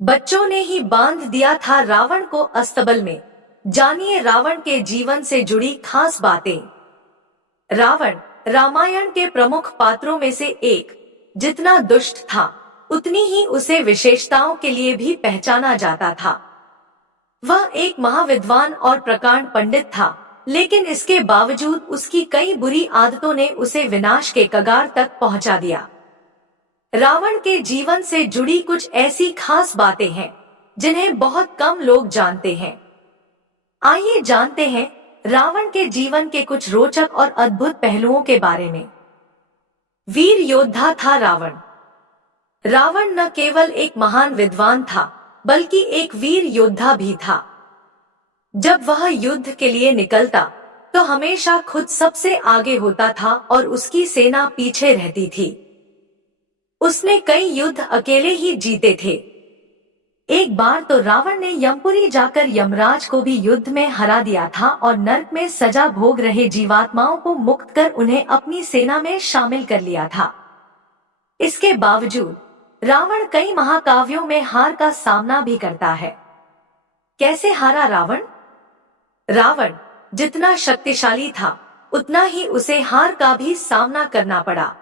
बच्चों ने ही बांध दिया था रावण को अस्तबल में। जानिए रावण के जीवन से जुड़ी खास बातें। रावण रामायण के प्रमुख पात्रों में से एक। जितना दुष्ट था उतनी ही उसे विशेषताओं के लिए भी पहचाना जाता था। वह एक महाविद्वान और प्रकांड पंडित था, लेकिन इसके बावजूद उसकी कई बुरी आदतों ने उसे विनाश के कगार तक पहुंचा दिया। रावण के जीवन से जुड़ी कुछ ऐसी खास बातें हैं जिन्हें बहुत कम लोग जानते हैं। आइए जानते हैं रावण के जीवन के कुछ रोचक और अद्भुत पहलुओं के बारे में। वीर योद्धा था रावण। रावण न केवल एक महान विद्वान था, बल्कि एक वीर योद्धा भी था। जब वह युद्ध के लिए निकलता तो हमेशा खुद सबसे आगे होता था और उसकी सेना पीछे रहती थी। उसने कई युद्ध अकेले ही जीते थे। एक बार तो रावण ने यमपुरी जाकर यमराज को भी युद्ध में हरा दिया था और नरक में सजा भोग रहे जीवात्माओं को मुक्त कर उन्हें अपनी सेना में शामिल कर लिया था। इसके बावजूद रावण कई महाकाव्यों में हार का सामना भी करता है। कैसे हारा रावण? रावण जितना शक्तिशाली था उतना ही उसे हार का भी सामना करना पड़ा।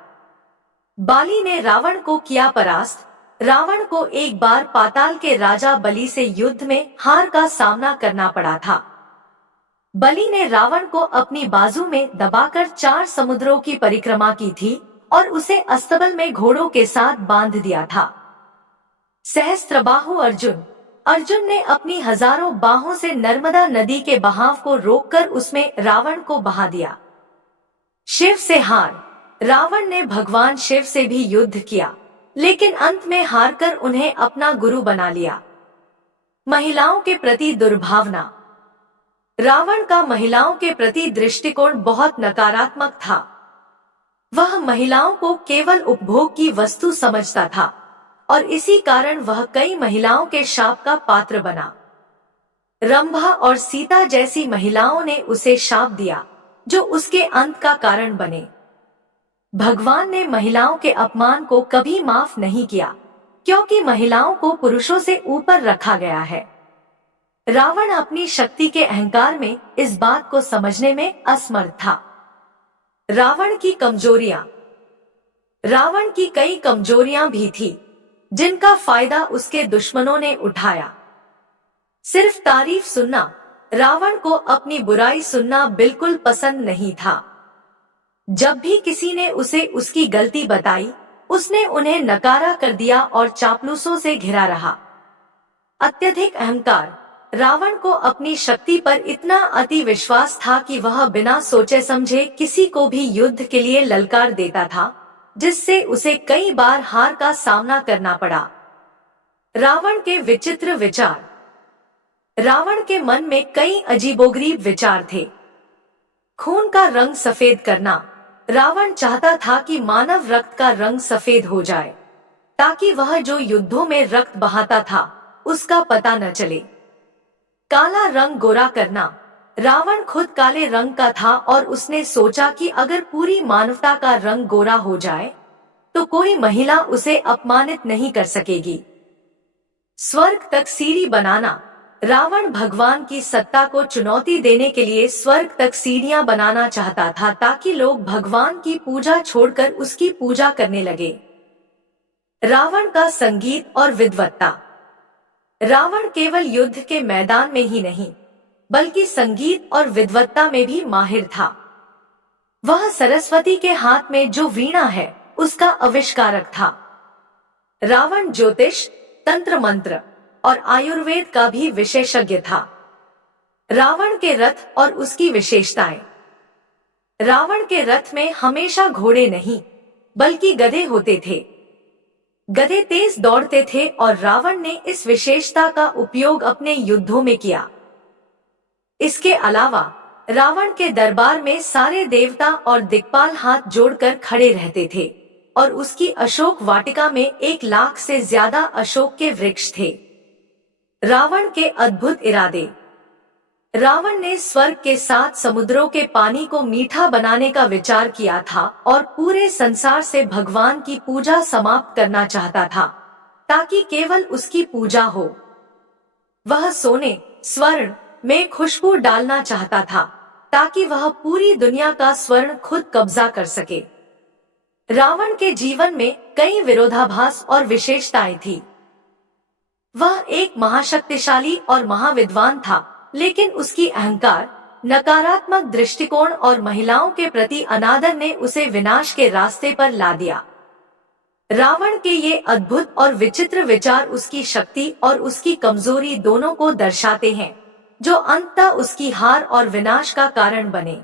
बाली ने रावण को किया परास्त। रावण को एक बार पाताल के राजा बलि से युद्ध में हार का सामना करना पड़ा था। बलि ने रावण को अपनी बाजू में दबाकर 4 समुद्रों की परिक्रमा की थी और उसे अस्तबल में घोड़ों के साथ बांध दिया था। सहस्त्रबाहु अर्जुन ने अपनी हजारों बाहों से नर्मदा नदी के बहाव को रोककर उसमें रावण को बहा दिया। शिव से हार। रावण ने भगवान शिव से भी युद्ध किया, लेकिन अंत में हारकर उन्हें अपना गुरु बना लिया। महिलाओं के प्रति दुर्भावना। रावण का महिलाओं के प्रति दृष्टिकोण बहुत नकारात्मक था। वह महिलाओं को केवल उपभोग की वस्तु समझता था और इसी कारण वह कई महिलाओं के शाप का पात्र बना। रंभा और सीता जैसी महिलाओं ने उसे शाप दिया, जो उसके अंत का कारण बने। भगवान ने महिलाओं के अपमान को कभी माफ नहीं किया, क्योंकि महिलाओं को पुरुषों से ऊपर रखा गया है। रावण अपनी शक्ति के अहंकार में इस बात को समझने में असमर्थ था। रावण की कमजोरियां। रावण की कई कमजोरियां भी थी, जिनका फायदा उसके दुश्मनों ने उठाया। सिर्फ तारीफ सुनना। रावण को अपनी बुराई सुनना बिल्कुल पसंद नहीं था। जब भी किसी ने उसे उसकी गलती बताई, उसने उन्हें नकारा कर दिया और चापलूसों से घिरा रहा। अत्यधिक अहंकार। रावण को अपनी शक्ति पर इतना अति विश्वास था कि वह बिना सोचे समझे किसी को भी युद्ध के लिए ललकार देता था, जिससे उसे कई बार हार का सामना करना पड़ा। रावण के विचित्र विचार। रावण के मन में कई अजीबोगरीब विचार थे। खून का रंग सफेद करना। रावण चाहता था कि मानव रक्त का रंग सफेद हो जाए, ताकि वह जो युद्धों में रक्त बहाता था उसका पता न चले। काला रंग गोरा करना। रावण खुद काले रंग का था और उसने सोचा कि अगर पूरी मानवता का रंग गोरा हो जाए तो कोई महिला उसे अपमानित नहीं कर सकेगी। स्वर्ग तक सीढ़ी बनाना। रावण भगवान की सत्ता को चुनौती देने के लिए स्वर्ग तक सीढ़ियां बनाना चाहता था, ताकि लोग भगवान की पूजा छोड़कर उसकी पूजा करने लगे। रावण का संगीत और विद्वत्ता। रावण केवल युद्ध के मैदान में ही नहीं, बल्कि संगीत और विद्वत्ता में भी माहिर था। वह सरस्वती के हाथ में जो वीणा है उसका आविष्कारक था। रावण ज्योतिष, तंत्र मंत्र और आयुर्वेद का भी विशेषज्ञ था। रावण के रथ और उसकी विशेषताएं। रावण के रथ में हमेशा घोड़े नहीं, बल्कि गधे होते थे। गधे तेज दौड़ते थे और रावण ने इस विशेषता का उपयोग अपने युद्धों में किया। इसके अलावा रावण के दरबार में सारे देवता और दिक्पाल हाथ जोड़कर खड़े रहते थे और उसकी अशोक वाटिका में 1 लाख से ज्यादा अशोक के वृक्ष थे। रावण के अद्भुत इरादे। रावण ने स्वर्ग के 7 समुद्रों के पानी को मीठा बनाने का विचार किया था और पूरे संसार से भगवान की पूजा समाप्त करना चाहता था। ताकि केवल उसकी पूजा हो। वह सोने, स्वर्ण में खुशबू डालना चाहता था ताकि वह पूरी दुनिया का स्वर्ण खुद कब्जा कर सके। रावण के जीवन में कई विरोधाभास और विशेषताएं थी। वह एक महाशक्तिशाली और महाविद्वान था, लेकिन उसकी अहंकार, नकारात्मक दृष्टिकोण और महिलाओं के प्रति अनादर ने उसे विनाश के रास्ते पर ला दिया। रावण के ये अद्भुत और विचित्र विचार उसकी शक्ति और उसकी कमजोरी दोनों को दर्शाते हैं, जो अंततः उसकी हार और विनाश का कारण बने।